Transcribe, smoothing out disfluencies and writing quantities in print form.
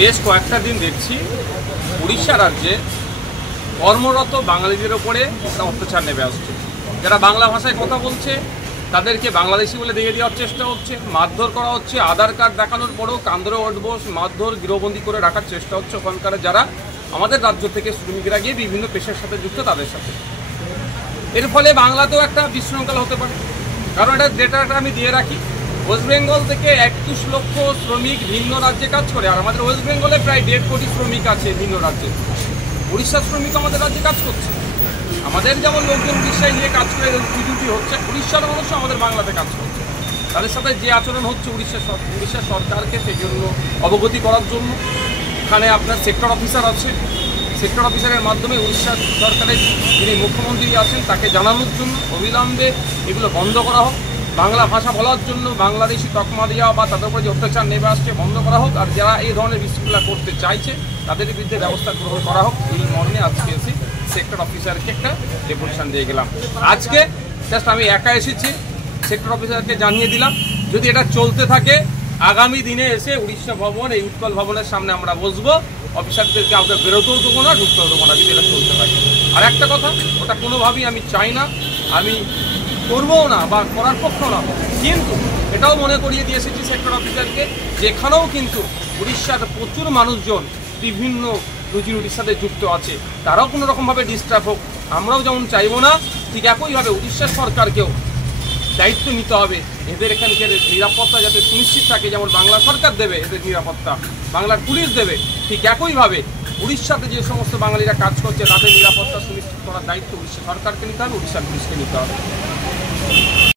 বেশ কয়েকটা দিন দেখছি উড়িষ্যা রাজ্যে কর্মরত বাঙালিদের ওপরে একটা অত্যাচার নেমে আসছে। যারা বাংলা ভাষায় কথা বলছে তাদেরকে বাংলাদেশি বলে দিয়ে দেওয়ার চেষ্টা হচ্ছে, মারধর করা হচ্ছে, আধার কার্ড দেখানোর পরেও কান্দরে উঠবো, মারধর গৃহবন্দী করে রাখার চেষ্টা হচ্ছে ওখানকার যারা আমাদের রাজ্য থেকে শ্রমিকরা গিয়ে বিভিন্ন পেশার সাথে যুক্ত তাদের সাথে। এর ফলে বাংলাতেও একটা বিশৃঙ্খলা হতে পারে। কারণ এটা ডেটাটা আমি দিয়ে রাখি, ওয়েস্ট বেঙ্গল থেকে 21 লক্ষ শ্রমিক ভিন্ন রাজ্যে কাজ করে, আর আমাদের ওয়েস্ট বেঙ্গলে প্রায় 1.5 কোটি শ্রমিক আছে ভিন্ন রাজ্যে। উড়িষ্যার শ্রমিক আমাদের রাজ্যে কাজ করছে। আমাদের যেমন লোকজন উড়িষ্যায় নিয়ে কাজ করে ডিউটি হচ্ছে, উড়িষ্যার মানুষ আমাদের বাংলাতে কাজ করছে। তাদের সাথে যে আচরণ হচ্ছে উড়িষ্যা সরকারকে সেই জন্য অবগতি করার জন্য এখানে আপনার সেক্টর অফিসার আছে, সেক্টর অফিসারের মাধ্যমে উড়িষ্যা সরকারের যিনি মুখ্যমন্ত্রী আছেন তাকে জানানোর জন্য অবিলম্বে এগুলো বন্ধ করা হোক, বাংলা ভাষা বলার জন্য বাংলাদেশি তকমা দেওয়া বা তাদের উপরে যে অত্যাচার নেমে আসছে বন্ধ করা হোক, আর যারা এই ধরনের বিশৃঙ্খলা করতে চাইছে তাদের বিরুদ্ধে ব্যবস্থা গ্রহণ করা হোক। এই মর্মে আজকে এসে সেক্টর অফিসারকে একটা ডেপুটেশন দিয়ে গেলাম। আজকে জাস্ট আমি একা এসেছি, সেক্টর অফিসারকে জানিয়ে দিলাম যদি এটা চলতে থাকে আগামী দিনে এসে উড়িষ্যা ভবন, এই উৎকল ভবনের সামনে আমরা বসবো, অফিসারদেরকে কাউকে বেরোতেও দেবো না, ঢুকতেও দেবো না যদি এটা চলতে থাকে। আর একটা কথা, ওটা কোনোভাবেই আমি চাই না, আমি করবও না বা করার পক্ষেও না, কিন্তু এটাও মনে করিয়ে দিয়ে এসেছি সেক্টর অফিসারকে যেখানেও কিন্তু উড়িষ্যার প্রচুর মানুষজন বিভিন্ন রুজি রুটির সাথে যুক্ত আছে, তারাও কোনো রকমভাবে ডিস্টার্ব হোক আমরাও যেমন চাইবো না, ঠিক একইভাবে উড়িষ্যা সরকারকেও দায়িত্ব নিতে হবে এদের এখানকার নিরাপত্তা যাতে সুনিশ্চিত থাকে। যেমন বাংলা সরকার দেবে এদের নিরাপত্তা, বাংলার পুলিশ দেবে, ঠিক একইভাবে উড়িষ্যাতে যে সমস্ত বাঙালিরা কাজ করছে তাদের নিরাপত্তা সুনিশ্চিত করার দায়িত্ব উড়িষ্যা সরকারকে নিতে হবে, উড়িষ্যার পুলিশকে নিতে হবে।